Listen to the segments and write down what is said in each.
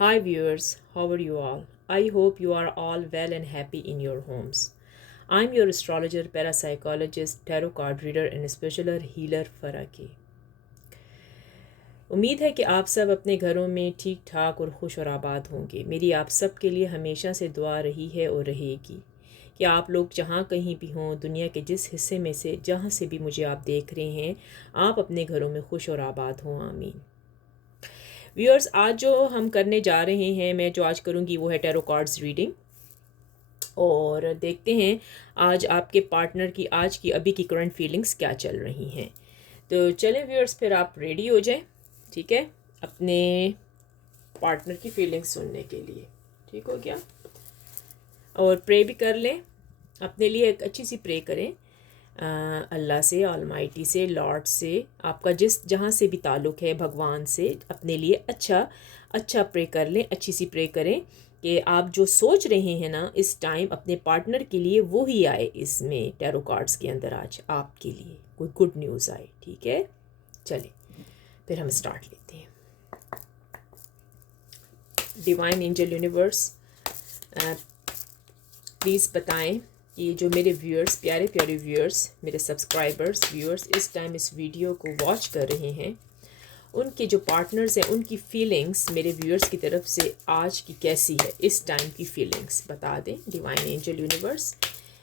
Hi viewers, how are you all? I hope you are all well and happy in your homes. I'm your astrologer, parapsychologist, tarot card reader and spiritual healer Faraki. उम्मीद है कि आप सब अपने घरों में ठीक ठाक और खुश और आबाद होंगे। मेरी आप सब के लिए हमेशा से दुआ रही है और रहेगी कि आप लोग जहाँ कहीं भी हों, दुनिया के जिस हिस्से में से जहाँ से भी मुझे आप देख रहे हैं, आप अपने घरों में खुश और आबाद हों। आमीन। व्यूअर्स, आज जो हम करने जा रहे हैं, मैं जो आज करूँगी वो है टैरो कार्ड्स रीडिंग। और देखते हैं आज आपके पार्टनर की आज की अभी की करंट फीलिंग्स क्या चल रही हैं। तो चलें व्यूअर्स, फिर आप रेडी हो जाएं, ठीक है, अपने पार्टनर की फीलिंग्स सुनने के लिए। ठीक हो गया? और प्रे भी कर लें अपने लिए, एक अच्छी सी प्रे करें अल्लाह से, ऑलमाइटी से, लॉर्ड से, आपका जिस जहाँ से भी ताल्लुक़ है भगवान से, अपने लिए अच्छा प्रे कर लें, अच्छी सी प्रे करें कि आप जो सोच रहे हैं ना इस टाइम अपने पार्टनर के लिए, वो ही आए इसमें टैरो कार्ड्स के अंदर आज आपके लिए कोई गुड न्यूज़ आए। ठीक है, चलिए फिर हम स्टार्ट लेते हैं। डिवाइन एंजल यूनिवर्स, प्लीज़ बताएं कि जो मेरे व्यूअर्स, प्यारे प्यारे व्यूअर्स, मेरे सब्सक्राइबर्स व्यूअर्स इस टाइम इस वीडियो को वॉच कर रहे हैं, उनके जो पार्टनर्स हैं उनकी फीलिंग्स मेरे व्यूअर्स की तरफ से आज की कैसी है, इस टाइम की फीलिंग्स बता दें। डिवाइन एंजल यूनिवर्स,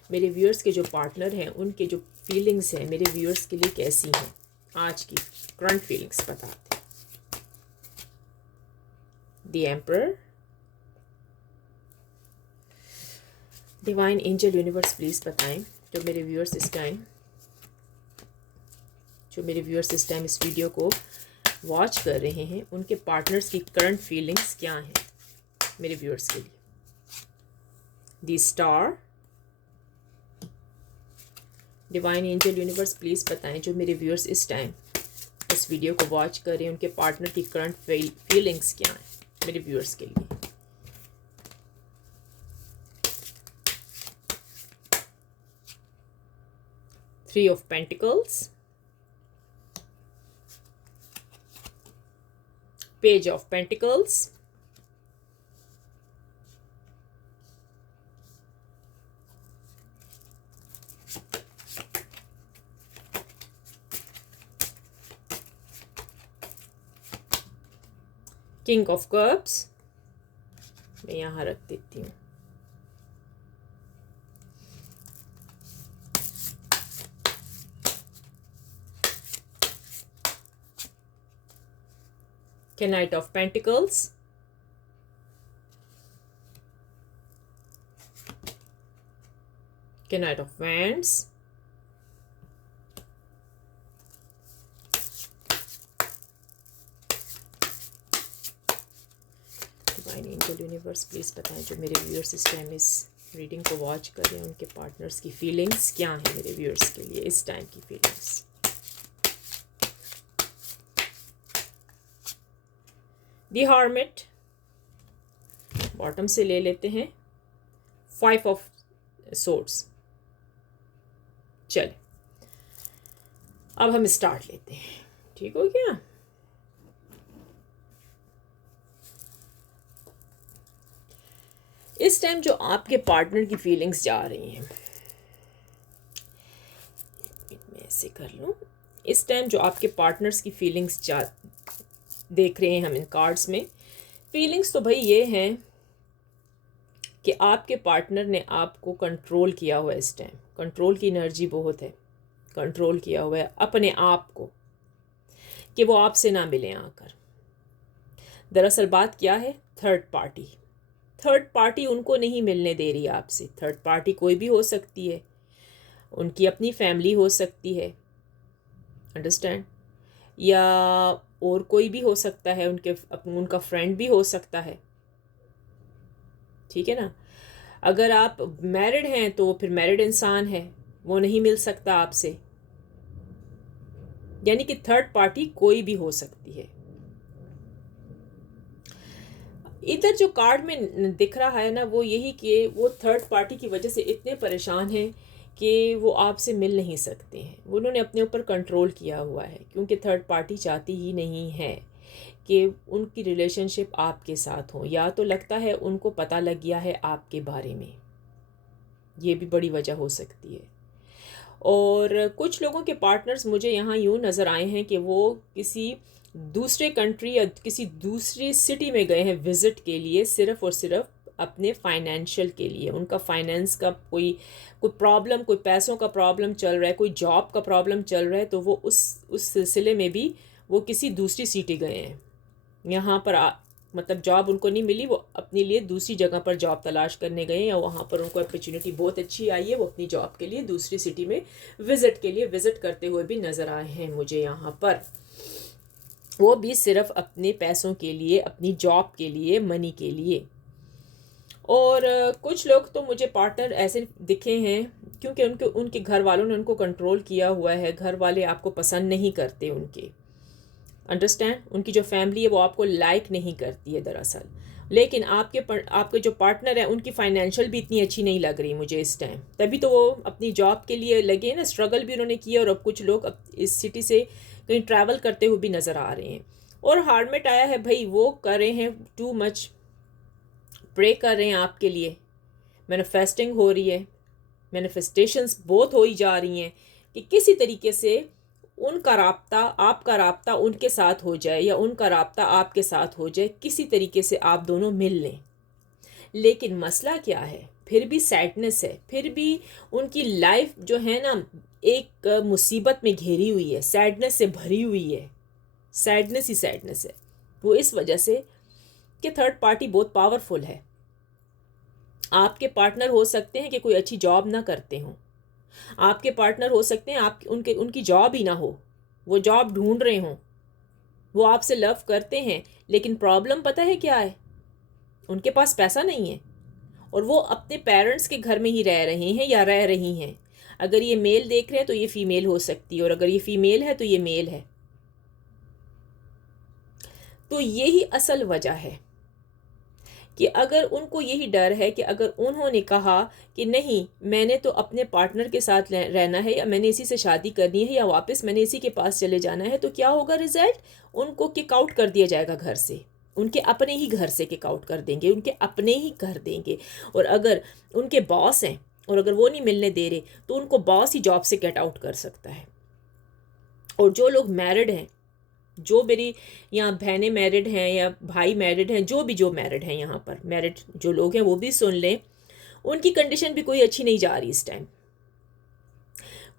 मेरे व्यूअर्स के जो पार्टनर हैं उनके जो फीलिंग्स हैं मेरे व्यूअर्स के लिए कैसी हैं, आज की करंट फीलिंग्स बता दें। The emperor, divine angel universe please बताएं जो मेरे व्यूअर्स इस टाइम इस वीडियो को वॉच कर रहे हैं, उनके पार्टनर्स की करंट फीलिंग्स क्या हैं मेरे व्यूअर्स के लिए। The star, divine angel universe please बताएं जो मेरे व्यूअर्स इस टाइम इस वीडियो को वॉच कर रहे हैं, उनके पार्टनर की करंट फीलिंग्स क्या हैं मेरे व्यूअर्स के लिए। Three of Pentacles, Page of Pentacles, King of Cups, मैं यहाँ रख देती हूँ। Knight of Pentacles, Knight of Wands, divine angel universe please बताएं जो मेरे व्यूअर्स इस टाइम इस रीडिंग को वॉच कर रहे हैं, उनके पार्टनर्स की फीलिंग्स क्या हैं मेरे व्यूअर्स के लिए, इस टाइम की फीलिंग्स। द हर्मिट, बॉटम से ले लेते हैं। 5 ऑफ सोर्ड्स। चले अब हम स्टार्ट लेते हैं। ठीक हो गया? इस टाइम जो आपके पार्टनर की फीलिंग्स जा रही हैं, मैं ऐसे कर लूँ, इस टाइम जो आपके पार्टनर्स की फीलिंग्स जा देख रहे हैं हम इन कार्ड्स में, फीलिंग्स तो भाई ये हैं कि आपके पार्टनर ने आपको कंट्रोल किया हुआ है। इस टाइम कंट्रोल की एनर्जी बहुत है, कंट्रोल किया हुआ है अपने आप को कि वो आपसे ना मिले आकर। दरअसल बात क्या है, थर्ड पार्टी उनको नहीं मिलने दे रही आपसे। थर्ड पार्टी कोई भी हो सकती है, उनकी अपनी फैमिली हो सकती है, अंडरस्टैंड, या और कोई भी हो सकता है, उनका फ्रेंड भी हो सकता है। ठीक है ना? अगर आप मैरिड हैं तो फिर मैरिड इंसान है, वो नहीं मिल सकता आपसे। यानी कि थर्ड पार्टी कोई भी हो सकती है। इधर जो कार्ड में दिख रहा है ना, वो यही कि वो थर्ड पार्टी की वजह से इतने परेशान हैं कि वो आपसे मिल नहीं सकते हैं। उन्होंने अपने ऊपर कंट्रोल किया हुआ है क्योंकि थर्ड पार्टी चाहती ही नहीं है कि उनकी रिलेशनशिप आपके साथ हो, या तो लगता है उनको पता लग गया है आपके बारे में, ये भी बड़ी वजह हो सकती है। और कुछ लोगों के पार्टनर्स मुझे यहाँ यूँ नज़र आए हैं कि वो किसी दूसरे कंट्री या किसी दूसरी सिटी में गए हैं विज़िट के लिए, सिर्फ़ और सिर्फ अपने फाइनेंशियल के लिए। उनका फाइनेंस का कोई कोई प्रॉब्लम, कोई पैसों का प्रॉब्लम चल रहा है, कोई जॉब का प्रॉब्लम चल रहा है, तो वो उस सिलसिले में भी वो किसी दूसरी सिटी गए हैं। यहाँ पर मतलब जॉब उनको नहीं मिली, वो अपने लिए दूसरी जगह पर जॉब तलाश करने गए, या वहाँ पर उनको अपॉर्चुनिटी बहुत अच्छी आई है, वो अपनी जॉब के लिए दूसरी सिटी में विज़िट के लिए विज़िट करते हुए भी नज़र आए हैं मुझे यहाँ पर। वो भी सिर्फ अपने पैसों के लिए, अपनी जॉब के लिए, मनी के लिए। और कुछ लोग तो मुझे पार्टनर ऐसे दिखे हैं क्योंकि उनके घर वालों ने उनको कंट्रोल किया हुआ है। घर वाले आपको पसंद नहीं करते, उनके अंडरस्टैंड, उनकी जो फैमिली है वो आपको लाइक नहीं करती है दरअसल। लेकिन आपके जो पार्टनर है उनकी फाइनेंशियल भी इतनी अच्छी नहीं लग रही मुझे इस टाइम, तभी तो वो अपनी जॉब के लिए लगे ना, स्ट्रगल भी उन्होंने किया। और अब कुछ लोग अब इस सिटी से कहीं ट्रैवल करते हुए भी नज़र आ रहे हैं। और हार्डमेट आया है भाई, वो कर रहे हैं टू मच, प्रे कर रहे हैं आपके लिए, मैनिफेस्टिंग हो रही है, मैनिफेस्टेशंस बहुत हो ही जा रही हैं कि किसी तरीके से उनका राब्ता, आपका राब्ता उनके साथ हो जाए, या उनका राब्ता आपके साथ हो जाए, किसी तरीके से आप दोनों मिल लें। लेकिन मसला क्या है, फिर भी सैडनेस है, फिर भी उनकी लाइफ जो है ना एक मुसीबत में घेरी हुई है, सैडनेस से भरी हुई है, सैडनेस ही सैडनेस है। वो इस वजह से कि थर्ड पार्टी बहुत पावरफुल है। आपके पार्टनर हो सकते हैं कि कोई अच्छी जॉब ना करते हों, आपके पार्टनर हो सकते हैं आप उनकी जॉब ही ना हो, वो जॉब ढूंढ रहे हों, वो आपसे लव करते हैं, लेकिन प्रॉब्लम पता है क्या है, उनके पास पैसा नहीं है और वो अपने पेरेंट्स के घर में ही रह रहे हैं या रह रही हैं। अगर ये मेल देख रहे हैं तो ये फीमेल हो सकती है, और अगर ये फीमेल है तो ये मेल है। तो यही असल वजह है कि अगर उनको यही डर है कि अगर उन्होंने कहा कि नहीं, मैंने तो अपने पार्टनर के साथ रहना है, या मैंने इसी से शादी करनी है, या वापस मैंने इसी के पास चले जाना है, तो क्या होगा रिजल्ट, उनको किक आउट कर दिया जाएगा घर से, उनके अपने ही घर से किक आउट कर देंगे, उनके अपने ही कर देंगे। और अगर उनके बॉस हैं और अगर वो नहीं मिलने दे रहे तो उनको बॉस ही जॉब से गेट आउट कर सकता है। और जो लोग मैरिड हैं, जो मेरी यहाँ बहनें मैरिड हैं या भाई मैरिड हैं, जो मैरिड हैं यहाँ पर मैरिड जो लोग हैं, वो भी सुन लें, उनकी कंडीशन भी कोई अच्छी नहीं जा रही इस टाइम।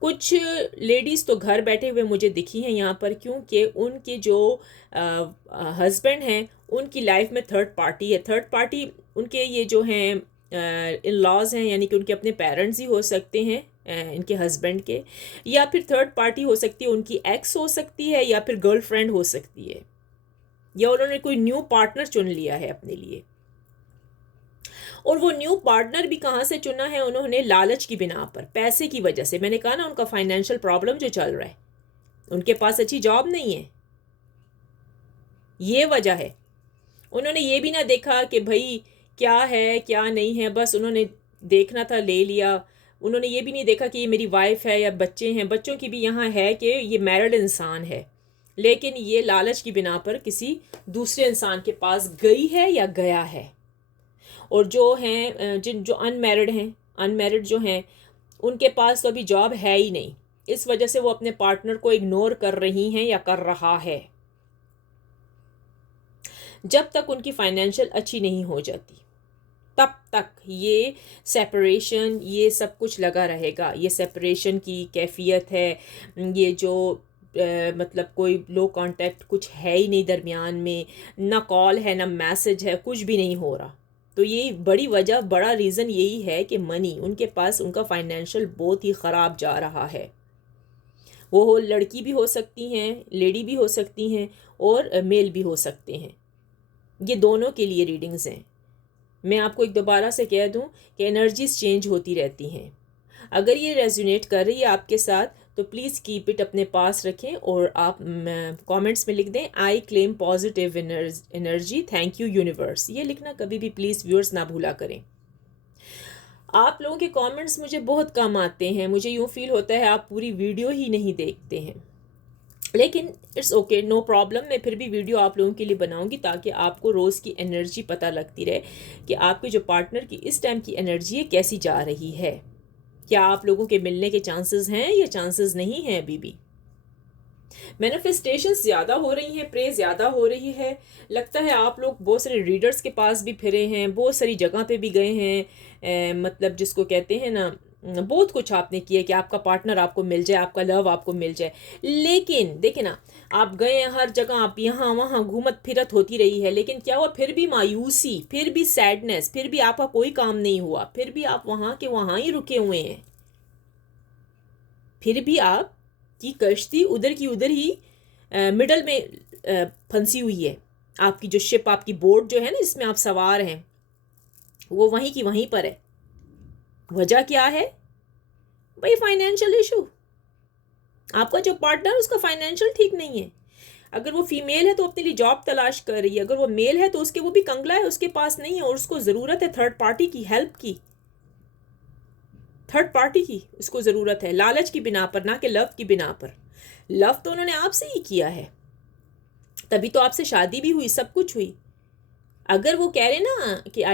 कुछ लेडीज़ तो घर बैठे हुए मुझे दिखी हैं यहाँ पर, क्योंकि उनके जो हस्बैंड हैं उनकी लाइफ में थर्ड पार्टी है। थर्ड पार्टी उनके ये जो हैं इन लॉज हैं, यानी कि उनके अपने पेरेंट्स ही हो सकते हैं इनके हस्बैंड के, या फिर थर्ड पार्टी हो सकती है, उनकी एक्स हो सकती है, या फिर गर्लफ्रेंड हो सकती है, या उन्होंने कोई न्यू पार्टनर चुन लिया है अपने लिए। और वो न्यू पार्टनर भी कहाँ से चुना है उन्होंने, लालच की बिना पर, पैसे की वजह से। मैंने कहा ना, उनका फाइनेंशियल प्रॉब्लम जो चल रहा है, उनके पास अच्छी जॉब नहीं है, ये वजह है। उन्होंने ये भी ना देखा कि भाई क्या है क्या नहीं है, बस उन्होंने देखना था, ले लिया। उन्होंने ये भी नहीं देखा कि ये मेरी वाइफ है या बच्चे हैं, बच्चों की भी यहाँ है कि ये मैरिड इंसान है, लेकिन ये लालच की बिना पर किसी दूसरे इंसान के पास गई है या गया है। और जो हैं जो अनमैरिड हैं, अनमैरिड जो हैं, उनके पास तो अभी जॉब है ही नहीं, इस वजह से वो अपने पार्टनर को इग्नोर कर रही हैं या कर रहा है, जब तक उनकी फाइनेंशियल अच्छी नहीं हो जाती तब तक ये सेपरेशन, ये सब कुछ लगा रहेगा। ये सेपरेशन की कैफियत है, ये जो मतलब कोई लो कांटेक्ट कुछ है ही नहीं दरमियान में, ना कॉल है ना मैसेज है, कुछ भी नहीं हो रहा। तो ये बड़ी वजह, बड़ा रीज़न यही है कि मनी उनके पास, उनका फाइनेंशियल बहुत ही ख़राब जा रहा है। वो लड़की भी हो सकती हैं, लेडी भी हो सकती हैं, और मेल भी हो सकते हैं। ये दोनों के लिए रीडिंग्स हैं। मैं आपको एक दोबारा से कह दूं कि एनर्जीज चेंज होती रहती हैं। अगर ये रेजोनेट कर रही है आपके साथ तो प्लीज़ कीप इट अपने पास रखें, और आप कमेंट्स में लिख दें, I claim positive energy, thank you universe. ये लिखना कभी भी प्लीज़ व्यूअर्स ना भूला करें। आप लोगों के कमेंट्स मुझे बहुत कम आते हैं, मुझे यूँ फील होता है आप पूरी वीडियो ही नहीं देखते हैं। लेकिन इट्स ओके, नो प्रॉब्लम। मैं फिर भी वीडियो आप लोगों के लिए बनाऊंगी ताकि आपको रोज़ की एनर्जी पता लगती रहे कि आपके जो पार्टनर की इस टाइम की एनर्जी है कैसी जा रही है। क्या आप लोगों के मिलने के चांसेस हैं या चांसेस नहीं हैं? अभी भी मैनिफेस्टेशन ज़्यादा हो रही हैं, प्रे ज़्यादा हो रही है। लगता है आप लोग बहुत सारे रीडर्स के पास भी फिरे हैं, बहुत सारी जगह पे भी गए हैं, मतलब जिसको कहते हैं ना, बहुत कुछ आपने किया कि आपका पार्टनर आपको मिल जाए, आपका लव आपको मिल जाए। लेकिन देखिए ना, आप गए हैं हर जगह, आप यहाँ वहाँ घूमत फिरत होती रही है, लेकिन क्या हुआ? फिर भी मायूसी, फिर भी सैडनेस, फिर भी आपका कोई काम नहीं हुआ, फिर भी आप वहाँ के वहाँ ही रुके हुए हैं, फिर भी आप की कश्ती उधर की उधर ही मिडल में फंसी हुई है। आपकी जो शिप, आपकी बोट जो है ना जिसमें आप सवार हैं, वो वहीं की वहीं पर है। वजह क्या है भाई? Financial issue. आपका जो पार्टनर, उसका फाइनेंशियल ठीक नहीं है। अगर वो फीमेल है तो अपने लिए जॉब तलाश कर रही है, अगर वो मेल है तो उसके वो भी कंगला है, उसके पास नहीं है और उसको ज़रूरत है थर्ड पार्टी की हेल्प की, थर्ड पार्टी की उसको ज़रूरत है, लालच की बिना पर, ना कि लव की बिना पर। लव तो उन्होंने आपसे ही किया है, तभी तो आपसे शादी भी हुई, सब कुछ हुई। अगर वो कह रहे ना कि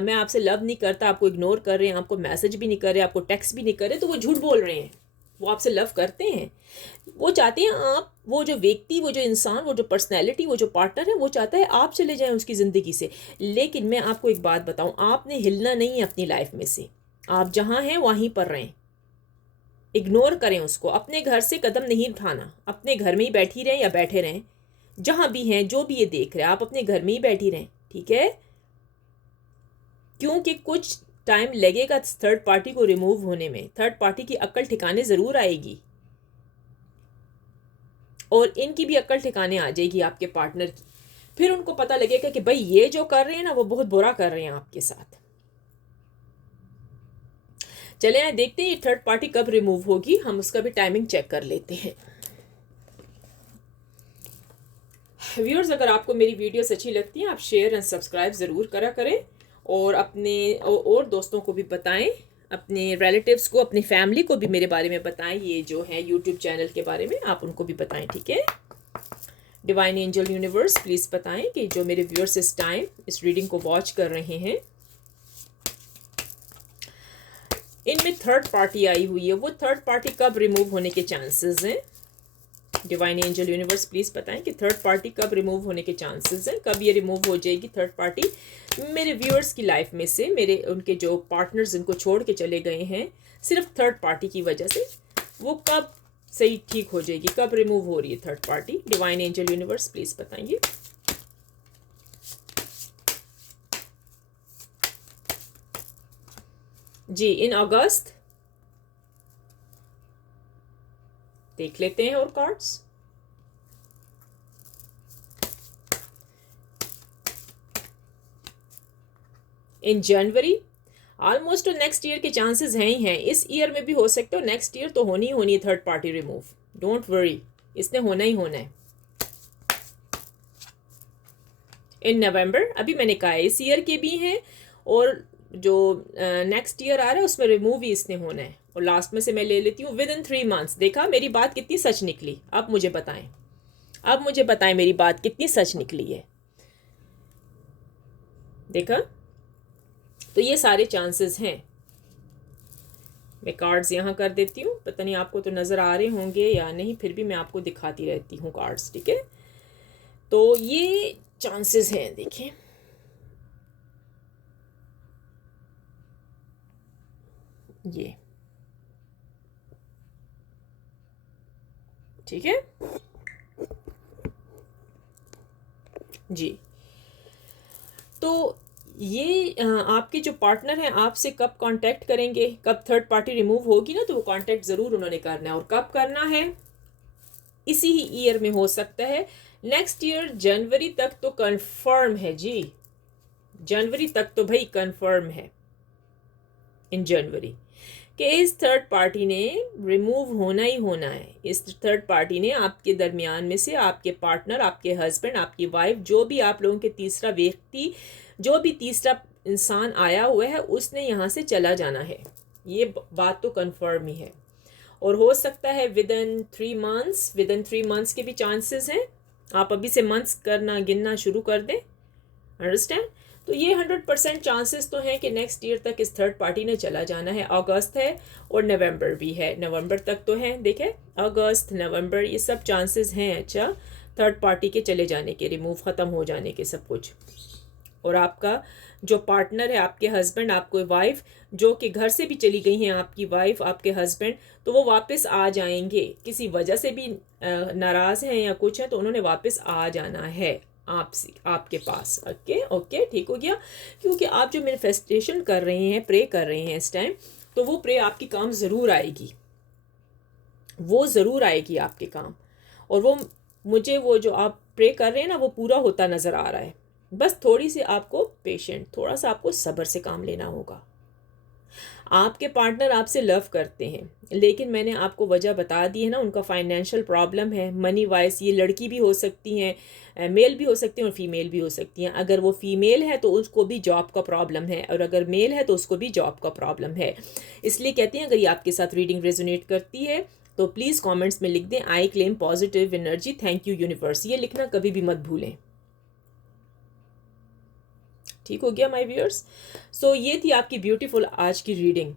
मैं आपसे लव नहीं करता, आपको इग्नोर कर रहे हैं, आपको मैसेज भी नहीं कर रहे, आपको टेक्स्ट भी नहीं कर रहे, तो वो झूठ बोल रहे हैं। वो आपसे लव करते हैं, वो चाहते हैं आप, वो जो व्यक्ति, वो जो इंसान, वो जो पर्सनैलिटी, वो जो पार्टनर है, वो चाहता है आप चले जाएं उसकी ज़िंदगी से। लेकिन मैं आपको एक बात बताऊं, आपने हिलना नहीं है अपनी लाइफ में से। आप जहाँ हैं वहीं पर रहें, इग्नोर करें उसको, अपने घर से कदम नहीं उठाना, अपने घर में ही बैठी रहें या बैठे रहें, जहाँ भी हैं, जो भी ये देख रहे हैं, आप अपने घर में ही बैठी रहें, ठीक है? क्योंकि कुछ टाइम लगेगा थर्ड पार्टी को रिमूव होने में, थर्ड पार्टी की अक्ल ठिकाने ज़रूर आएगी और इनकी भी अक्ल ठिकाने आ जाएगी आपके पार्टनर की। फिर उनको पता लगेगा कि भाई ये जो कर रहे हैं ना, वो बहुत बुरा कर रहे हैं आपके साथ। चले ना, देखते हैं ये थर्ड पार्टी कब रिमूव होगी, हम उसका भी टाइमिंग चेक कर लेते हैं। व्यूअर्स, अगर आपको मेरी वीडियोस अच्छी लगती हैं, आप शेयर एंड सब्सक्राइब ज़रूर करा करें और अपने और दोस्तों को भी बताएं, अपने रिलेटिव्स को, अपनी फैमिली को भी मेरे बारे में बताएं, ये जो है यूट्यूब चैनल के बारे में आप उनको भी बताएं, ठीक है? डिवाइन एंजल यूनिवर्स प्लीज़ बताएं कि जो मेरे व्यूअर्स इस टाइम इस रीडिंग को वॉच कर रहे हैं, इनमें थर्ड पार्टी आई हुई है, वो थर्ड पार्टी कब रिमूव होने के चांसेस हैं? डिवाइन एंजल यूनिवर्स प्लीज़ बताएं कि थर्ड पार्टी कब रिमूव होने के चांसेस हैं, कब ये रिमूव हो जाएगी थर्ड पार्टी मेरे व्यूअर्स की लाइफ में से, मेरे उनके जो पार्टनर्स इनको छोड़ के चले गए हैं सिर्फ थर्ड पार्टी की वजह से, वो कब सही ठीक हो जाएगी, कब रिमूव हो रही है third party? Divine angel universe please बताइए। जी, इन अगस्त। देख लेते हैं और कार्ड्स। इन जनवरी, ऑलमोस्ट तो नेक्स्ट ईयर के चांसेस हैं ही हैं, इस ईयर में भी हो सकते हो, नेक्स्ट ईयर तो होनी ही होनी है third party remove, don't worry, इसने होना ही होना है। इन नवंबर, अभी मैंने कहा है इस ईयर के भी हैं और जो नेक्स्ट ईयर आ रहा है उसमें रिमूव ही इसने होना है। और लास्ट में से मैं ले लेती हूँ विद इन 3 months। देखा मेरी बात कितनी सच निकली? अब मुझे बताएं, अब मुझे बताएं मेरी बात कितनी सच निकली है। देखा, तो ये सारे चांसेस हैं। मैं कार्ड्स यहाँ कर देती हूँ, पता नहीं आपको तो नज़र आ रहे होंगे या नहीं, फिर भी मैं आपको दिखाती रहती हूँ कार्ड्स, ठीक है? तो ये चांसेस हैं, देखें। ये ठीक है जी। तो ये आपके जो पार्टनर हैं आपसे कब कांटेक्ट करेंगे, कब थर्ड पार्टी रिमूव होगी ना, तो वो कांटेक्ट ज़रूर उन्होंने करना है। और कब करना है? इसी ही ईयर में हो सकता है, नेक्स्ट ईयर जनवरी तक तो कंफर्म है जी, जनवरी तक तो भाई कंफर्म है इन जनवरी कि इस थर्ड पार्टी ने रिमूव होना ही होना है। इस थर्ड पार्टी ने आपके दरमियान में से आपके पार्टनर, आपके हस्बैंड, आपकी वाइफ, जो भी आप लोगों के तीसरा व्यक्ति, जो भी तीसरा इंसान आया हुआ है, उसने यहाँ से चला जाना है। ये बात तो कंफर्म ही है। और हो सकता है विद इन 3 मंथ्स के भी चांसेस हैं। आप अभी से मंथ्स करना गिनना शुरू कर दें, अंडरस्टैंड। तो ये 100% चांसेस तो हैं कि नेक्स्ट ईयर तक इस थर्ड पार्टी ने चला जाना है। अगस्त है और नवंबर भी है, नवंबर तक तो है, देखें अगस्त नवंबर ये सब चांसेस हैं अच्छा थर्ड पार्टी के चले जाने के, रिमूव ख़त्म हो जाने के सब कुछ। और आपका जो पार्टनर है, आपके हस्बैंड, आपको वाइफ जो कि घर से भी चली गई हैं, आपकी वाइफ आपके हस्बैंड, तो वो वापस आ जाएंगे। किसी वजह से भी नाराज़ हैं या कुछ है तो उन्होंने वापस आ जाना है आपसे, आपके पास। ओके ओके, ठीक हो गया। क्योंकि आप जो मैनिफेस्टेशन कर रहे हैं, प्रे कर रहे हैं इस टाइम, तो वो प्रे आपकी काम ज़रूर आएगी, वो ज़रूर आएगी आपके काम। और वो मुझे वो जो आप प्रे कर रहे हैं ना वो पूरा होता नज़र आ रहा है। बस थोड़ी सी आपको पेशेंट, थोड़ा सा आपको सब्र से काम लेना होगा। आपके पार्टनर आपसे लव करते हैं, लेकिन मैंने आपको वजह बता दी है ना, उनका फाइनेंशियल प्रॉब्लम है, मनी वाइज। ये लड़की भी हो सकती हैं, मेल भी हो सकती हैं और फीमेल भी हो सकती हैं। अगर वो फीमेल है तो उसको भी जॉब का प्रॉब्लम है, और अगर मेल है तो उसको भी जॉब का प्रॉब्लम है। इसलिए कहते हैं अगर ये आपके साथ रीडिंग रेजोनेट करती है तो प्लीज़ कमेंट्स में लिख दें I claim positive energy, thank you universe. ये लिखना कभी भी मत भूलें, ठीक हो गया माय व्यूअर्स। सो ये थी आपकी ब्यूटीफुल आज की रीडिंग।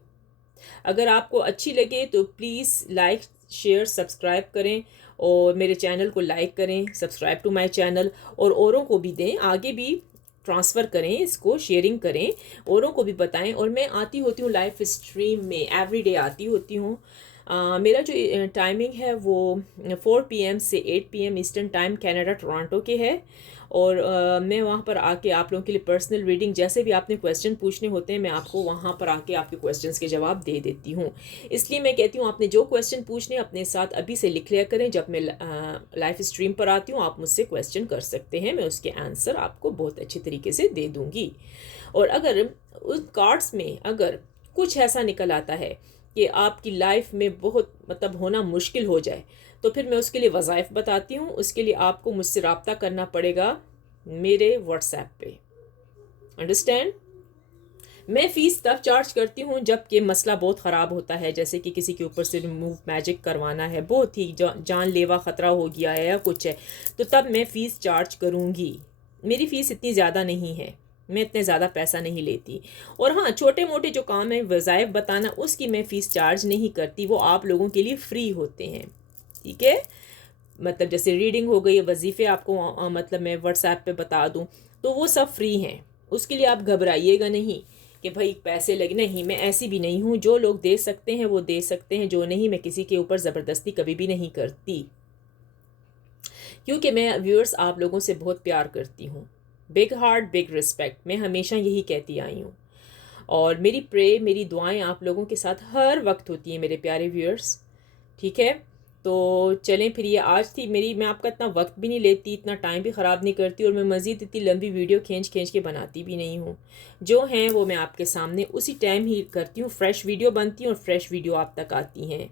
अगर आपको अच्छी लगे तो प्लीज़ लाइक शेयर सब्सक्राइब करें, और मेरे चैनल को लाइक करें, सब्सक्राइब टू माय चैनल, और औरों को भी दें, आगे भी ट्रांसफ़र करें, इसको शेयरिंग करें, औरों को भी बताएं। और मैं आती होती हूँ लाइव स्ट्रीम में, एवरीडे आती होती हूँ। मेरा जो टाइमिंग है वो 4 PM से 8 PM eastern time Canada Toronto के है। और मैं वहाँ पर आके आप लोगों के लिए पर्सनल रीडिंग, जैसे भी आपने क्वेश्चन पूछने होते हैं मैं आपको वहाँ पर आके आपके क्वेश्चंस के जवाब दे देती हूँ। इसलिए मैं कहती हूँ आपने जो क्वेश्चन पूछने अपने साथ अभी से लिख लिया करें, जब मैं लाइव स्ट्रीम पर आती हूँ आप मुझसे क्वेश्चन कर सकते हैं, मैं उसके आंसर आपको बहुत अच्छी तरीके से दे दूँगी। और अगर उस कार्ड्स में अगर कुछ ऐसा निकल आता है कि आपकी लाइफ में बहुत मतलब होना मुश्किल हो जाए, तो फिर मैं उसके लिए वज़ाइफ बताती हूँ। उसके लिए आपको मुझसे रब्ता करना पड़ेगा मेरे व्हाट्सएप पे, अंडरस्टैंड। मैं फ़ीस तब चार्ज करती हूँ जब कि मसला बहुत ख़राब होता है, जैसे कि किसी के ऊपर से रिमूव मैजिक करवाना है, बहुत ही जानलेवा ख़तरा हो गया है या कुछ है, तो तब मैं फ़ीस चार्ज करूँगी। मेरी फ़ीस इतनी ज़्यादा नहीं है, मैं इतने ज़्यादा पैसा नहीं लेती। और हाँ, छोटे मोटे जो काम है वज़ाइफ बताना, उसकी मैं फ़ीस चार्ज नहीं करती, वो आप लोगों के लिए फ्री होते हैं, ठीक है। मतलब जैसे रीडिंग हो गई, वजीफ़े आपको मतलब मैं व्हाट्सएप पे बता दूं, तो वो सब फ्री हैं। उसके लिए आप घबराइएगा नहीं कि भाई पैसे लगे, नहीं, मैं ऐसी भी नहीं हूँ। जो लोग दे सकते हैं वो दे सकते हैं, जो नहीं, मैं किसी के ऊपर ज़बरदस्ती कभी भी नहीं करती, क्योंकि मैं व्यूअर्स आप लोगों से बहुत प्यार करती हूँ। बिग हार्ट बिग रिस्पेक्ट, मैं हमेशा यही कहती आई हूँ। और मेरी प्रे, मेरी दुआएं आप लोगों के साथ हर वक्त होती हैं मेरे प्यारे व्यूअर्स, ठीक है। तो चलें फिर, ये आज थी मेरी, मैं आपका इतना वक्त भी नहीं लेती, इतना टाइम भी ख़राब नहीं करती, और मैं मज़ीद इतनी लंबी वीडियो खींच खींच के बनाती भी नहीं हूँ। जो हैं वो मैं आपके सामने उसी टाइम ही करती हूँ, फ्रेश वीडियो बनती हैं और फ्रेश वीडियो आप तक आती हैं,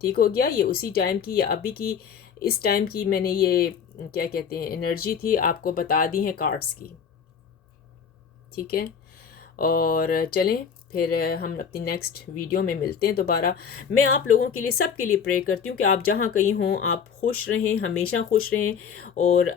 ठीक हो गया। ये उसी टाइम की या अभी की इस टाइम की मैंने ये क्या कहते हैं एनर्जी थी आपको बता दी है कार्ड्स की, ठीक है। और चलें फिर हम अपनी नेक्स्ट वीडियो में मिलते हैं दोबारा। मैं आप लोगों के लिए, सब के लिए प्रे करती हूँ कि आप जहाँ कहीं हों आप खुश रहें, हमेशा खुश रहें। और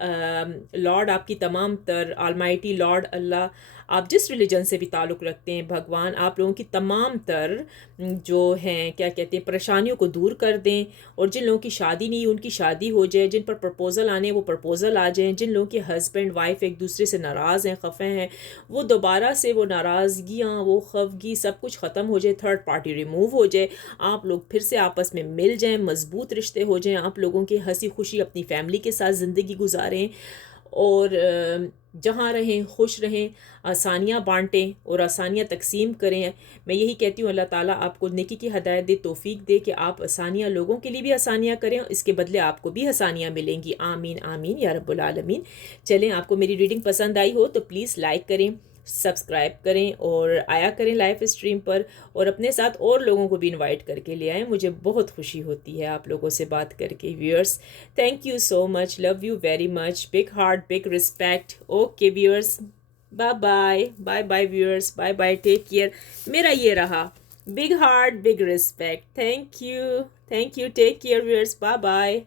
लॉर्ड आपकी तमाम तर ऑलमाइटी लॉर्ड अल्लाह, आप जिस रिलीजन से भी ताल्लुक़ रखते हैं, भगवान आप लोगों की तमाम तर जो हैं क्या कहते हैं परेशानियों को दूर कर दें। और जिन लोगों की शादी नहीं उनकी शादी हो जाए, जिन पर प्रपोज़ल आने वो प्रपोज़ल आ जाएँ, जिन लोगों के हस्बैंड वाइफ एक दूसरे से नाराज़ हैं, खफ़े हैं, वो दोबारा से वो नाराज़गियाँ, वो खफगी सब कुछ ख़त्म हो जाए, थर्ड पार्टी रिमूव हो जाए, आप लोग फिर से आपस में मिल जाएं, मज़बूत रिश्ते हो जाएं, आप लोगों के हंसी खुशी अपनी फैमिली के साथ ज़िंदगी गुजारें, और जहाँ रहें खुश रहें, आसानियाँ बांटें और आसानियाँ तकसीम करें। मैं यही कहती हूँ अल्लाह ताला आपको नेकी की हदायत दे, तौफीक दे कि आप आसानियाँ, लोगों के लिए भी आसानियाँ करें, इसके बदले आपको भी आसानियाँ मिलेंगी। आमीन आमीन या रब्बुल आलमीन। चलें, आपको मेरी रीडिंग पसंद आई हो तो प्लीज़ लाइक करें, सब्सक्राइब करें और आया करें लाइव स्ट्रीम पर, और अपने साथ और लोगों को भी इनवाइट करके ले आएँ। मुझे बहुत खुशी होती है आप लोगों से बात करके viewers. Thank you so much, love you very much, big heart big respect. Okay viewers, bye bye, bye bye viewers, bye bye, take care. मेरा ये रहा, big heart big respect, thank you. Thank you, take care viewers, bye bye.